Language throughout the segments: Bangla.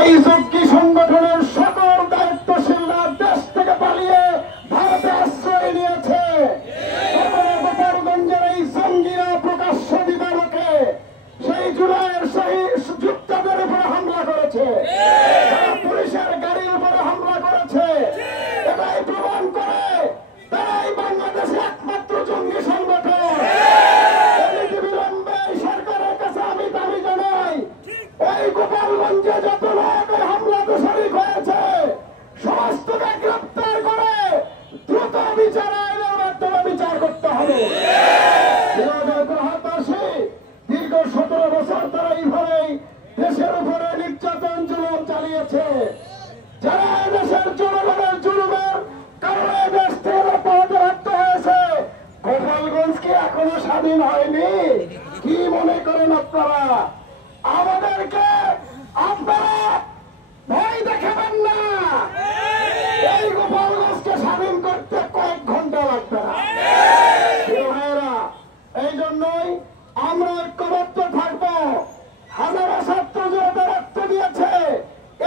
এই জঙ্গি সংগঠনের সকল দায়িত্বশীলরা দেশ থেকে পালিয়ে ভারতে আশ্রয় নিয়েছে। গোপালগঞ্জের এই জঙ্গিরা প্রকাশ্য দিবালোকে সেই জুলাইয়ের যোদ্ধাদের উপরে হামলা করেছে, পুলিশের গাড়ির উপরে হামলা করেছে। এটাই প্রমাণ করে তারাই বাংলাদেশে একমাত্র জঙ্গি সংগঠন। বিলম্বে সরকারের কাছে আমি দাবি জানাই, ওই গোপালগঞ্জে যত লোক হামলাতে শরীক হয়েছে সমস্তকে গ্রেপ্তার করে দ্রুত বিচার আইনের মাধ্যমে বিচার করতে হবে। দীর্ঘ 17 বছর তারা এইভাবেই দেশের উপরে নির্যাতন জুলুম চালিয়েছে। যারা দেশের জনগণের জুলুমের কারণে দেশ থেকে পদরাক্ত হয়েছে, গোপালগঞ্জ কি এখনো স্বাধীন হয়নি? কি মনে করেন আপনারা? আমাদেরকে আপনারা ভয় দেখাবেন না। এই গোপালগঞ্জকে স্বাধীন করতে কয়েক ঘন্টা লাগবে না। এই জন্যই আমরা ঐক্যবদ্ধ থাকবো। হাজারো ছাত্র জনতা রক্ত দিয়েছে,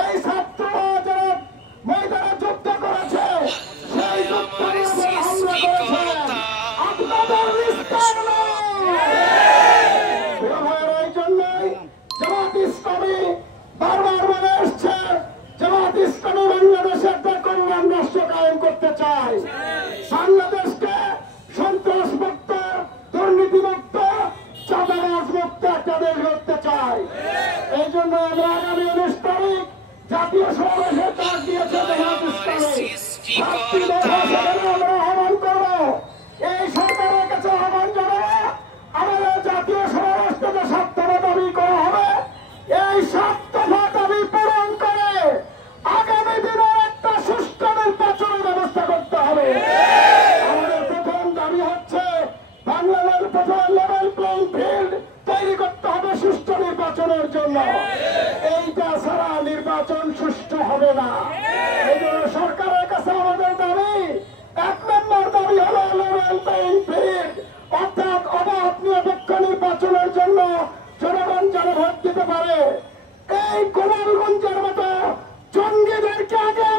এই ছাত্ররা যারা ময়দানে যুদ্ধ করেছে সেই যুদ্ধ হামলা করেছে, আপনাদের নিস্তার নয়। এই জন্যই জামাত ইসলামী বারবার বলে এসছে, জামাত ইসলামী বাংলাদেশে একটা কল্যাণ রাষ্ট্র কায়েম করতে চায়। বাংলাদেশকে সন্ত্রাস মুক্ত, দুর্নীতি মুক্ত, চাঁদাবাজ মুক্ত একটা দেশ করতে চাই। এই জন্য আমরা আগামী 19 তারিখ জাতীয় সমাবেশের ডাক দিয়েছে জামাত ইসলামী। আমরা আহ্বান করবো, এই সরকারের কাছে আহ্বান জানাবো, আমাদের জাতীয় সমাবেশ থেকে 7 দফা দাবি করা হবে। এই 7 দফা দাবি পূরণ করে আগামী দিনের একটা সুষ্ঠু নির্বাচনের ব্যবস্থা করতে হবে। আমাদের প্রথম দাবি হচ্ছে বাংলাদেশ প্রথম লেভেল প্লেইং ফিল্ড তৈরি করতে হবে সুষ্ঠু নির্বাচনের জন্য। এইটা ছাড়া নির্বাচন সুষ্ঠু হবে না। এই জন্য সরকারের কাছে আমাদের দাবি, 1 নম্বর দাবি হলো লেভেল প্লেইং ফিল্ড, অর্থাৎ অবাধ নিরপেক্ষ নির্বাচনের জন্য জনগণ যেন ভোট দিতে পারে। এই গোপালগঞ্জের মতো জঙ্গিদেরকে আগে